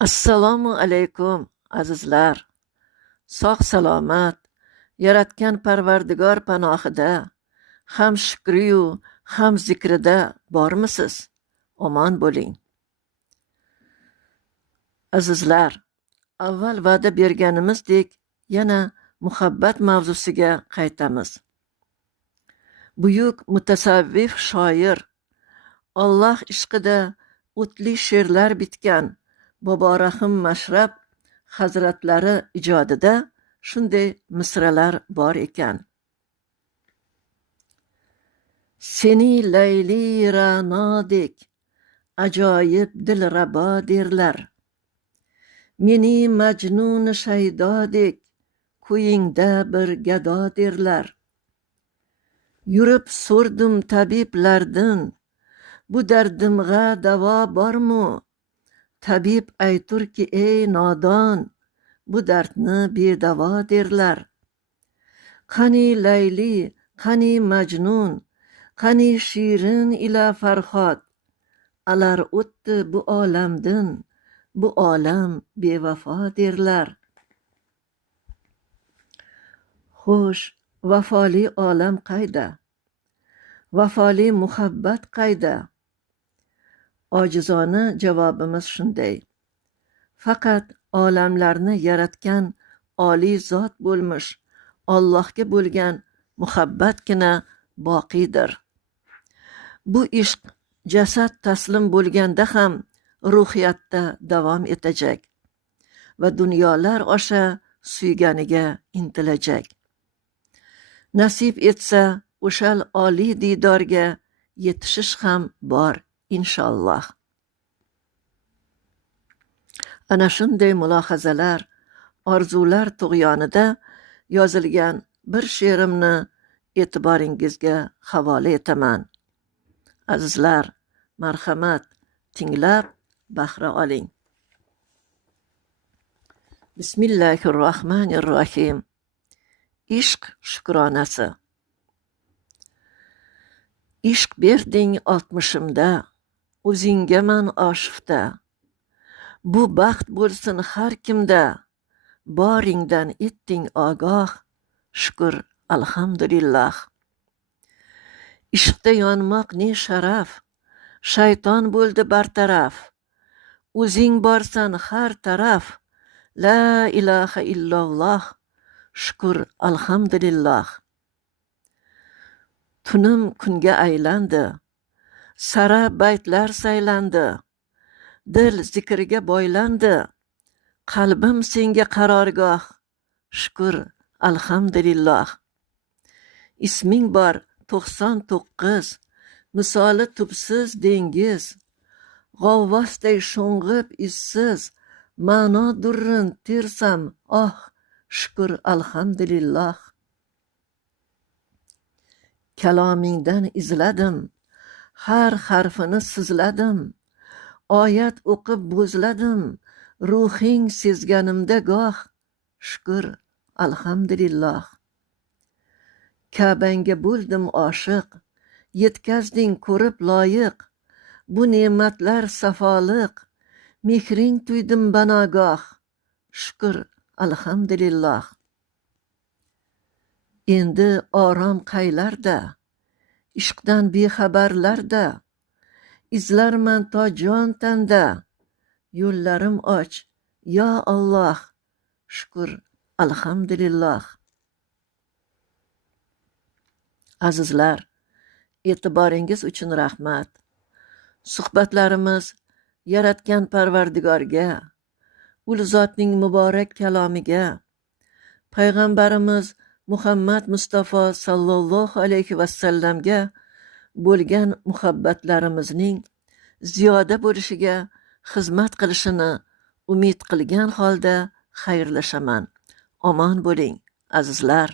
Assalomu alaykum azizlar. Sog' salomat, yaratgan Parvardigor panohida, ham shukriyu ham zikrida bormisiz? Omon bo'ling. Azizlar, avval va'da berganimizdek yana muhabbat mavzusiga qaytamiz. Buyuk mutasavvif shoir, Alloh ishqida o'tli she'rlar bitgan Bobo Rahim Mashrab hazratlari ijodida shunday misralar bor ekan. Seni layli ra'nodek ajoyib dilrabo derlar. Meni majnun shaydodek ko'yingda bir gado derlar. Yurib so'rdim tabiblardan, bu dardimg'a davo bormi? Tabib ayturki ey nodon, bu dardni bedavo derlar. Qani Layli, qani Majnun, qani Shirin ila Farhod, alar o'tdi bu olamdan, bu olam bevafo derlar. Xo'sh, vafoli olam qayda? Vafoli muhabbat qayda? Ojizona javobimiz shunday: faqat olamlarni yaratgan oliy zot bo'lmish Allohga bo'lgan muhabbatgina boqiydir. Bu ishq jasad taslim bo'lganda ham ruhiyatda davom etajak va dunyolar osha suyganiga intilajak. Nasib etsa o'shal oliy diydorga yetishish ham bor inshaalloh. Ana shunday mulohazalar, orzular tug'yonida yozilgan bir she'rimni e'tiboringizga havola etaman. Azizlar, marhamat, tinglab bahra oling. Bismillahirrohmanirrohim. Ishq shukronasi. Ishq berding 60'imda, o'zinggaman oshifta. Bu baxt bo'lsin har kimda, boringdan etding ogoh, shukr alhamdulillah. Ishqda yonmoq ne sharaf, shayton bo'ldi bartaraf. O'zing borsan har taraf, la ilaha illalloh, shukr alhamdulillah. Tunim kunga aylandi, sara baytlar saylandi, dil zikriga boylandi, qalbim senga qarorgoh, shukr alhamdulillah. Isming bor 99, misoli tubsiz dengiz, g'avvosday sho'ng'ib izsiz, ma'no durrin tersam, oh, shukr alhamdulillah. Kalomingdan izladim, har harfini sizladim, oyat o'qib bo'zladim, ruhing sezganimda goh, shukr alhamdulillah. Ka'bangga bo'ldim oshiq, yetkazding ko'rib loyiq, bu ne'matlar safoliq, mehring tuydim banogoh, shukr alhamdulillah. Endi orom qaylarda, ishqdan bexabarlarda, izlarman to jon tanda, yo'llarim och, yo Alloh, shukr alhamdulillah. Azizlar, e'tiboringiz uchun rahmat. Suhbatlarimiz yaratgan Parvardigorga, ul zotning muborak kalomiga, payg'ambarimiz Muhammad Mustafa sallallohu alayhi vasallamga bo'lgan muhabbatlarimizning ziyoda bo'lishiga xizmat qilishini umid qilgan holda xayrlashaman. Omon bo'ling, azizlar.